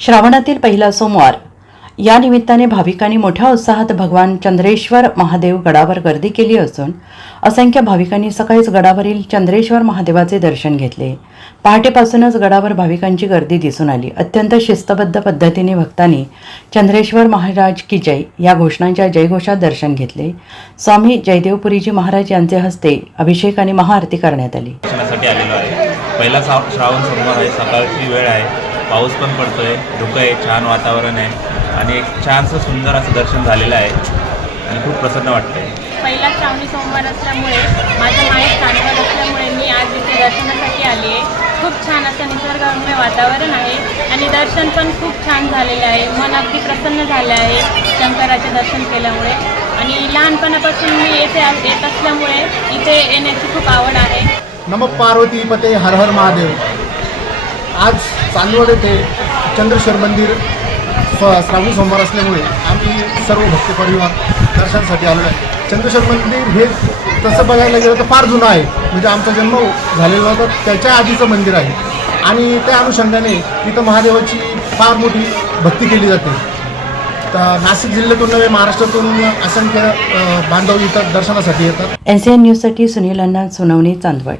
श्रावणातील पहिला सोमवार. या निमित्ताने भाविकांनी मोठ्या उत्साहात भगवान चंद्रेश्वर महादेव गडावर गर्दी केली असून असंख्य भाविकांनी सकाळीच गडावरील चंद्रेश्वर महादेवाचे दर्शन घेतले. पहाटेपासूनच गडावर भाविकांची गर्दी दिसून आली. अत्यंत शिस्तबद्ध पद्धतीने भक्तांनी चंद्रेश्वर महाराज की जय या घोषणांच्या जयघोषात दर्शन घेतले. स्वामी जयदेवपुरीजी महाराज यांचे हस्ते अभिषेक आणि महाआरती करण्यात आली. पहिला श्रावण सोमवार आहे. सकाळची वेळ आहे. पाऊस पण पडतोय धुकं आहे छान वातावरण आहे आणि एक छानसं सुंदर असं दर्शन झालेलं आहे आणि खूप प्रसन्न वाटतंय. पहिला श्रावणी सोमवार असल्यामुळे माझं माहीत चांदवड असल्यामुळे मी आज इथे दर्शनासाठी आली आहे. खूप छान असं निसर्गरम्य वातावरण आहे आणि दर्शन पण खूप छान झालेले आहे. मन अगदी प्रसन्न झाले आहे शंकराचे दर्शन केल्यामुळे. आणि लहानपणापासून मी येथे येत असल्यामुळे इथे येण्याची खूप आवड आहे. नम पार्वती पते हर हर महादेव. आज चांदवड येथे चंद्रेश्वर मंदिर स्व श्रावणी सोमवार असल्यामुळे आम्ही सर्व भक्त परिवार दर्शनासाठी आलो आहे. चंद्रेश्वर मंदिर हे तसं बघायला गेलं तर फार जुनं आहे. म्हणजे आमचा जन्म झालेला होता त्याच्या आधीचं मंदिर आहे. आणि त्या अनुषंगाने तिथं महादेवाची फार मोठी भक्ती केली जाते. तर नाशिक जिल्ह्यातून नव्हे महाराष्ट्रातून असंख्य बांधव इथं दर्शनासाठी येतात. एन सी एन न्यूजसाठी सुनील अण्णा सुनावणी चांदवड.